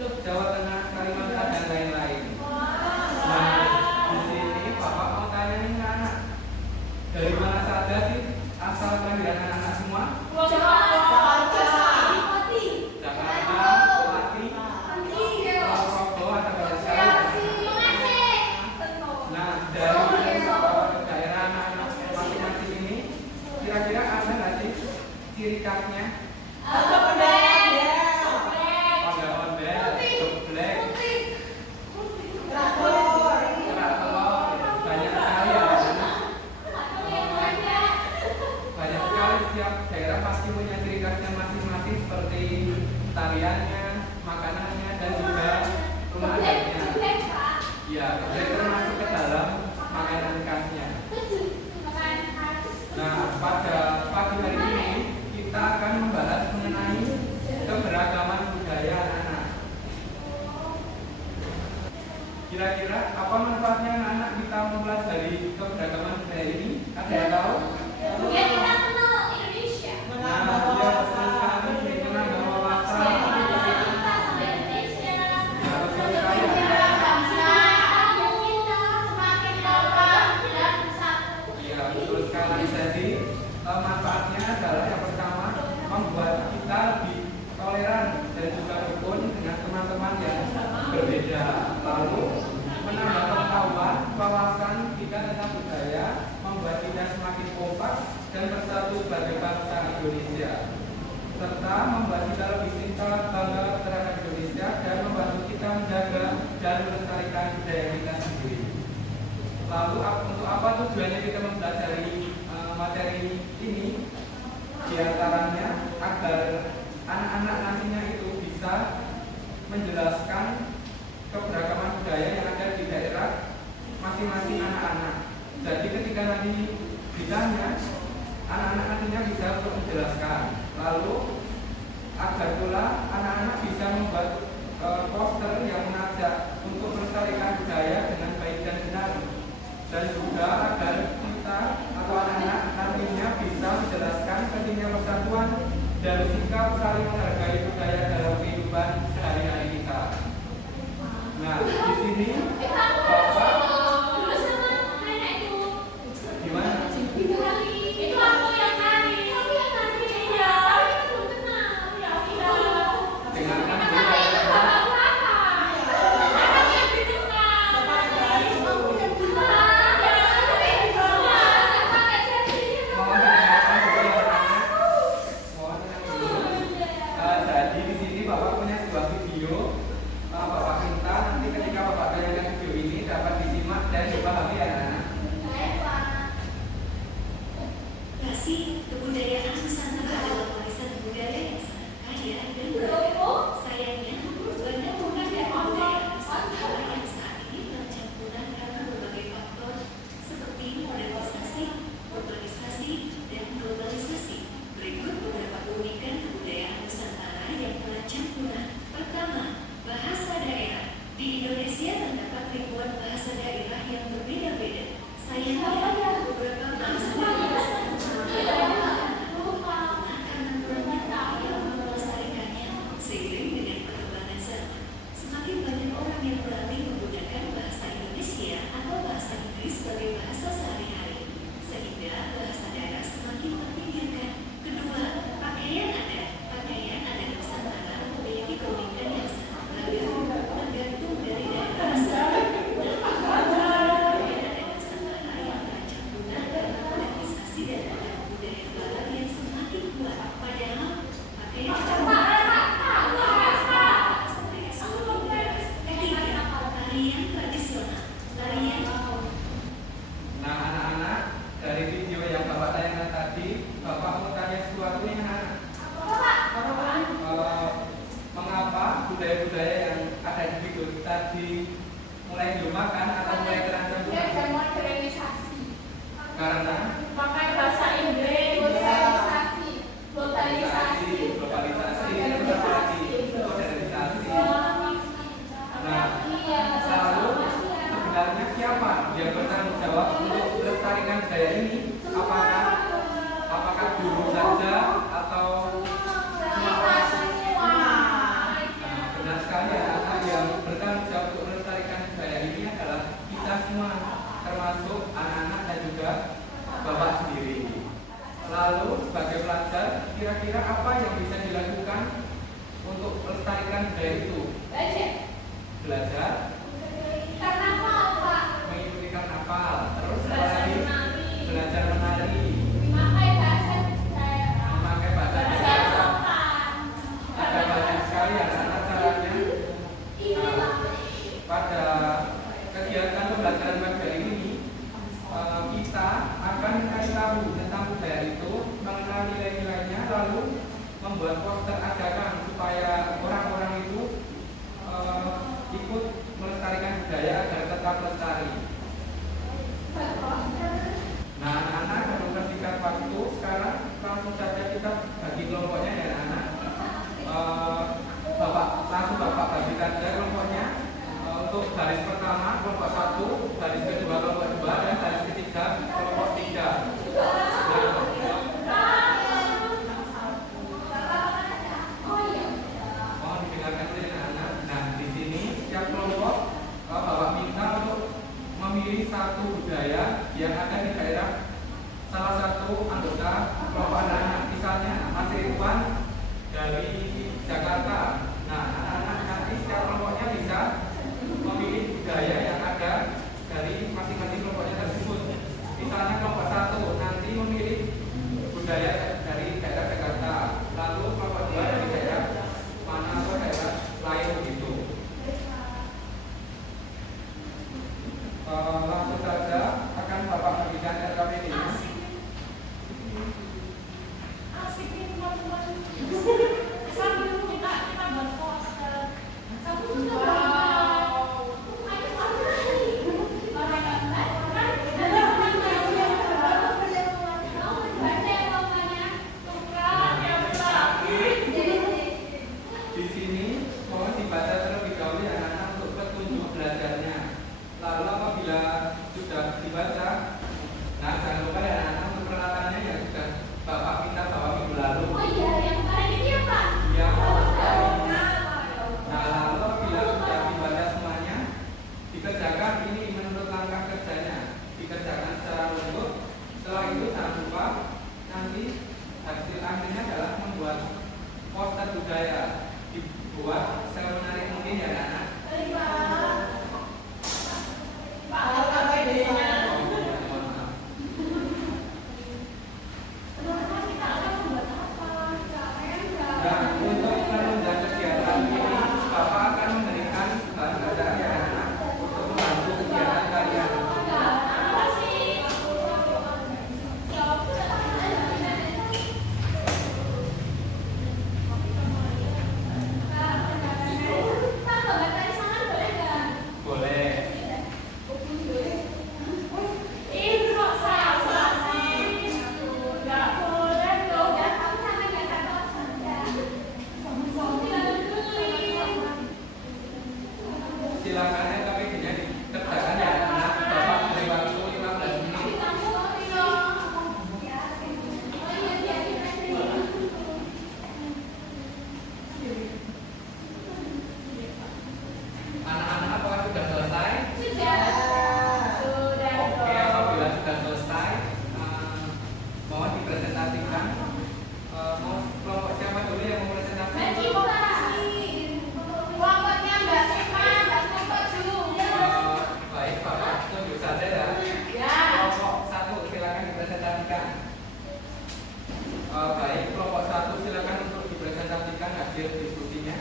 Jawa Tengah, Kalimantan, dan lain-lain. Nah, di sini Bapak mau tanya nih anak, dari mana saja sih asal kelahiran anak-anak semua? Jakarta, Pati, Purwokerto, ada banyak sekali. Nah, dari daerah anak-anak masing-masing ini, kira-kira ada nggak sih ciri khasnya? Seperti tariannya, makanannya, dan juga rumah adatnya. Ya, geblek termasuk ke dalam makanan khasnya. Nah, pada pagi hari ini kita akan membahas mengenai keberagaman budaya anak-anak. Kira-kira apa manfaatnya anak-anak kita mempelajari keberagaman budaya ini? Ada yang tahu? Mungkin kita kenal Indonesia. Nah, dia betul sekali. Manfaatnya adalah yang pertama, membuat kita lebih toleran dan juga rukun dengan teman-teman yang berbeda. Lalu menambah pengetahuan, wawasan kita tentang budaya, membuat kita semakin kompak dan bersatu sebagai bangsa Indonesia, serta membuat kita lebih cinta bangga terhadap Indonesia dan membantu kita menjaga dan melestarikan budaya kita sendiri. Lalu untuk apa tujuannya kita mempelajari materi ini? Diantaranya agar anak-anak nantinya itu bisa menjelaskan keberagaman budaya yang ada di daerah masing-masing anak-anak. Jadi ketika nanti ditanya, anak-anak nantinya bisa untuk menjelaskan. Lalu agar pula anak-anak bisa membuat poster yang mengajak untuk melestarikan budaya dengan baik dan benar, dan juga agar kita atau anak-anak nantinya bisa menjelaskan pentingnya persatuan dan sikap saling menghargai budaya dalam kehidupan sehari-hari kita. Nah, di sini Bapak gimana? Itu aku yang nari. Iya, tapi kan belum kenal. Ya udah. Dengarkan Kita dulu. itu bapak anak yang dikenal. Jadi di sini Bapak punya sebuah video. Bapak minta nanti ketika Bapak tayangkan video ini dapat disimak dan dipahami ya anak. Kasih kebudayaan Nusantara adalah warisan budaya yang sangat kaya dan beragam. Sayangnya, banyak bukan dari budaya Nusantara yang saat ini tercampuran karena berbagai faktor seperti modernisasi, urbanisasi, dan globalisasi. Berikut beberapa keunikan kebudayaan Nusantara yang terancam punah. Pertama, bahasa daerah. Di Indonesia terdapat ribuan bahasa daerah yang berbeda-beda. Sayangnya, beberapa bahasa daerah karena kurangnya yang melestarikannya. Seiring dengan perkembangan zaman, semakin banyak orang yang beralih menggunakan bahasa Indonesia atau bahasa Inggris sebagai bahasa sehari-hari, sehingga bahasa daerah semakin terpinggirkan. Kedua, pakaian adat. Pakaian adat Nusantara memiliki keunikan yang sangat beragam, tergantung dari daerah asal. Pakaian adat Nusantara yang terancam punah karena modernisasi dan pengaruh budaya barat yang semakin kuat. Padahal pakaian Ketiga, tarian tradisional. Tarian Nah anak-anak, dari video yang Bapak tayangkan tadi, Bapak mau tanya sesuatu nih anak. Mengapa budaya-budaya yang ada di video tadi mulai dilupakan atau mulai terancam punah? Karena Pakai bahasa Inggris, globalisasi, dan modernisasi. Nah, lalu sebenarnya siapa yang bertanggung jawab untuk melestarikan budaya ini? Apakah guru saja atau semua orang? Nah, benar sekali ya. baris pertama kelompok 1, baris kedua kelompok 2, dan baris ketiga kelompok 3. Mohon didengarkan saja anak-anak. Nah, di sini setiap kelompok Bapak minta untuk memilih satu budaya yang ada di daerah salah satu anggota kelompok anak-anak. Misalnya Mas Irwan dari Jakarta. Nah, anak-anak nanti setiap kelompoknya bisa memilih budaya yang ada dari masing-masing kelompoknya tersebut. Misalnya kelompok 1 nanti memilih budaya dari daerah Jakarta, lalu kelompok 2 dari daerah mana atau daerah lain begitu. Langsung saja akan Bapak berikan RKPD-nya. Asik nih teman-teman. Sambil kita buat poster. Sambil kita Di sini mohon dibaca terlebih dahulu ya anak-anak untuk petunjuk belajarnya. Lalu apabila sudah dibaca, nah jangan lupa ya anak-anak untuk peralatannya yang sudah Bapak minta bawa minggu lalu. Oh iya, yang kemarin ini apa? Ya, nah lalu apabila sudah dibaca semuanya, dikerjakan ini menurut langkah kerjanya, dikerjakan secara lembut. Setelah itu jangan lupa nanti hasil akhirnya adalah membuat poster budaya, dibuat semenarik mungkin ya anak-anak. Baik, Pak. Teman-teman, kita akan membuat apa? Dan untuk menunjang kegiatan ini, Bapak akan memberikan bahan bacaan ya anak-anak untuk membantu kegiatan kalian. Boleh. Silakan RKPD-nya dikerjakan ya anak-anak. Bapak beri waktu 15 menit. Anak-anak apakah sudah selesai? Oke, apabila sudah selesai, mohon dipresentasikan. Mau kelompok siapa dulu yang mau presentasi? Baik, Bapak tunjuk saja ya. Kelompok 1 silakan dipresentasikan. Baik, kelompok 1 silakan untuk dipresentasikan hasil diskusinya.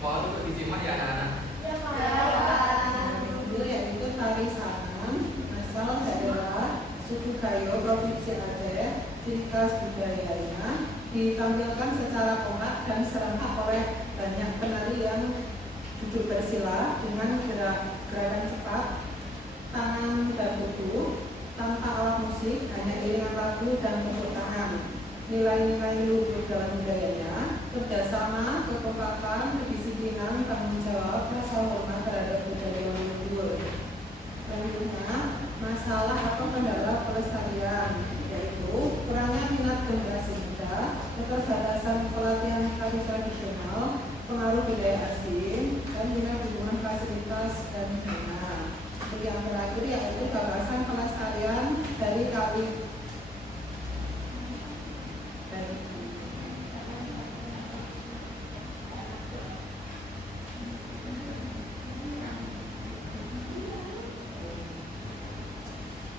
Mohon untuk disimak ya anak-anak. Yaitu tari Saman asal daerah suku Gayo Provinsi Aceh. Ciri khas budayanya ditampilkan secara kompak dan serentak oleh banyak penari yang duduk bersila dengan gerakan cepat, tangan bertutur tanpa alat musik, hanya iringan lagu dan tepuk tangan. Nilai-nilai luhur dalam budayanya, kerjasama, kekompakan, kedisiplinan, tanggung jawab, rasa hormat terhadap budaya leluhur. Selanjutnya, masalah atau kendala pelestarian, yaitu kurangnya minat generasi muda, keterbatasan pelatihan tari tradisional, pengaruh budaya asing, dan juga hubungan fasilitas dan dana. Yang terakhir yaitu gagasan pelestarian dari kali.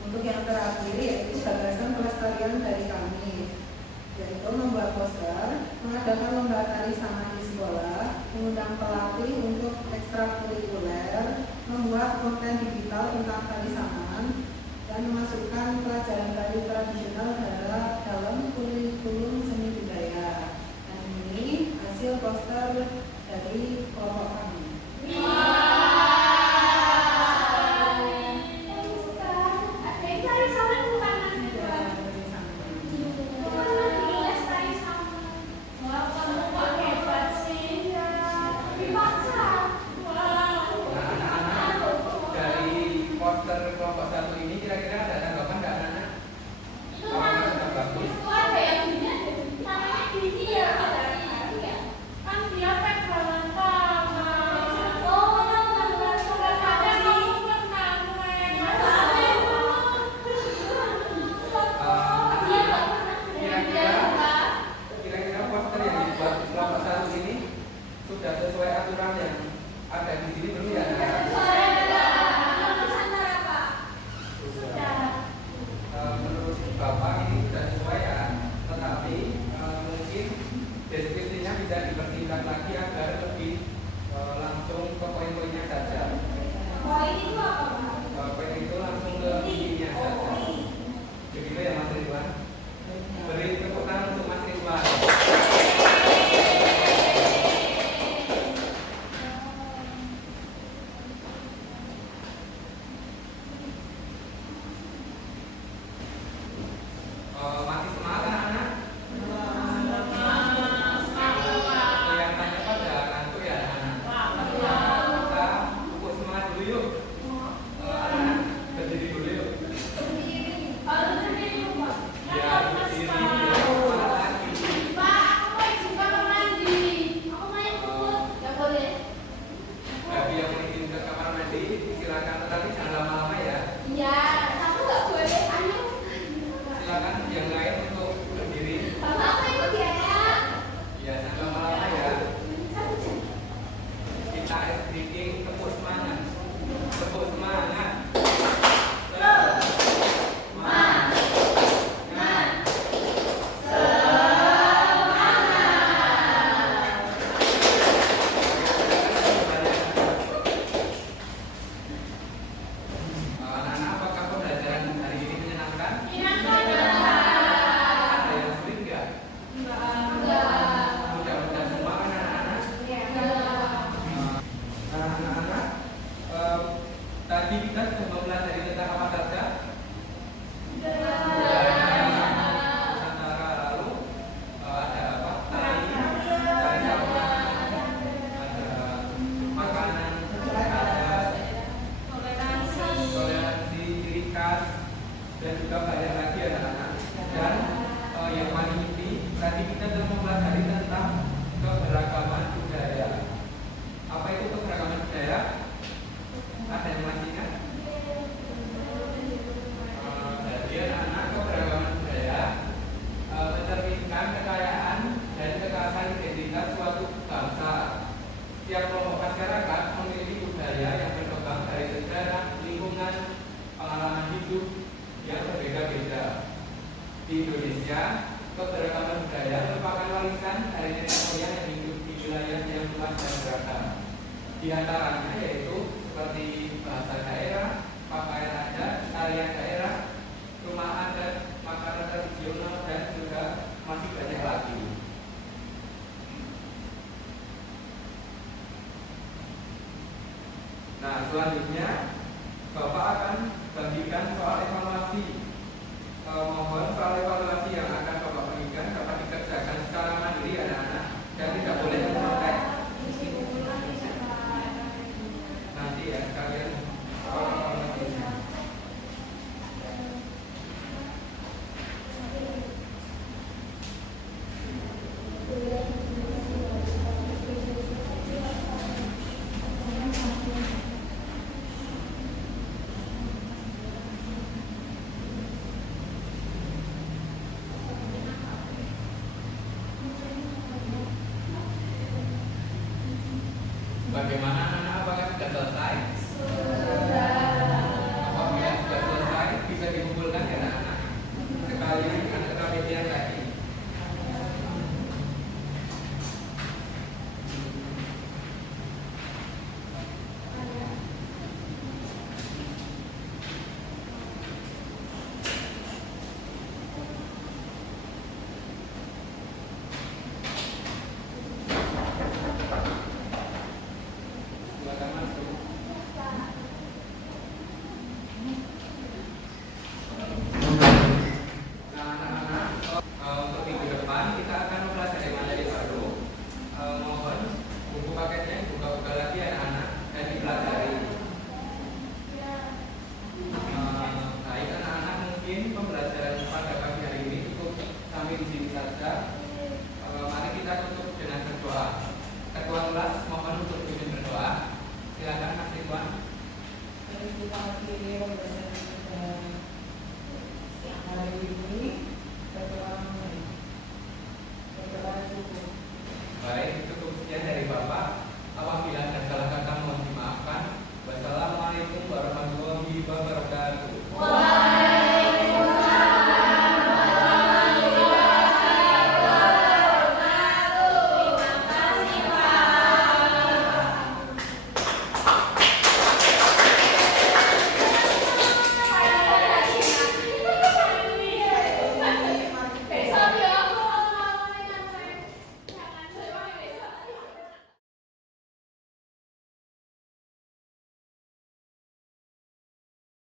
Untuk yang terakhir yaitu gagasan pelestarian dari kami, yaitu membuat poster, mengadakan lomba tari Saman di sekolah, mengundang pelatih untuk ekstrakurikuler, membuat konten digital tentang tari Saman, dan memasukkan pelajaran tari tradisional dalam kurikulum seni budaya. Dan ini hasil poster dari kelompok kami. Wah, kamu kok hebat sih ya. tidak dipersingkat lagi agar lebih langsung ke poin-poinnya saja. Poin itu apa? Poin itu langsung ke intinya saja. Begitu ya Mas Ridwan. Beri tepuk tangan untuk Mas Ridwan. Masih semangat anak-anak? Kelihatannya pada ngantuk ya anak-anak. Kita pupuk semangat dulu yuk. Anak-anak berdiri dulu yuk. Ya, berdiri yuk. Semangat lagi. Bagi yang mau izin ke kamar mandi, silakan, tetapi jangan lama-lama ya. Silakan yang lain untuk berdiri. Ya, jangan lama-lama ya. Kita ice breaking, tepuk semangat. Tepuk semangat. Anak-anak, apakah pembelajaran hari ini menyenangkan? Ada yang sulit nggak? Mudah-mudahan semua kan anak-anak? Nah, anak-anak, tadi kita sudah mempelajari tentang apa saja? Nusantara, lalu ada apa? Tari sama, ada makanan, ada toleransi, ciri khas, dan juga banyak lagi anak-anak. Dan yang paling inti, tadi kita sudah mempelajari tentang keberagaman budaya. Apa itu keberagaman budaya? Ada yang masih ingat? Jadi anak-anak, keberagaman budaya mencerminkan kekayaan dan kekhasan identitas suatu bangsa. Setiap kelompok masyarakat memiliki budaya yang berkembang dari sejarah, lingkungan, pengalaman hidup yang berbeda-beda. Di Indonesia, keberagaman budaya merupakan warisan dari nenek moyang yang hidup di wilayah yang luas dan beragam. Di antaranya yaitu seperti bahasa daerah, pakaian adat, tarian daerah, rumah adat, makanan tradisional, dan juga masih banyak lagi. Nah, selanjutnya Bapak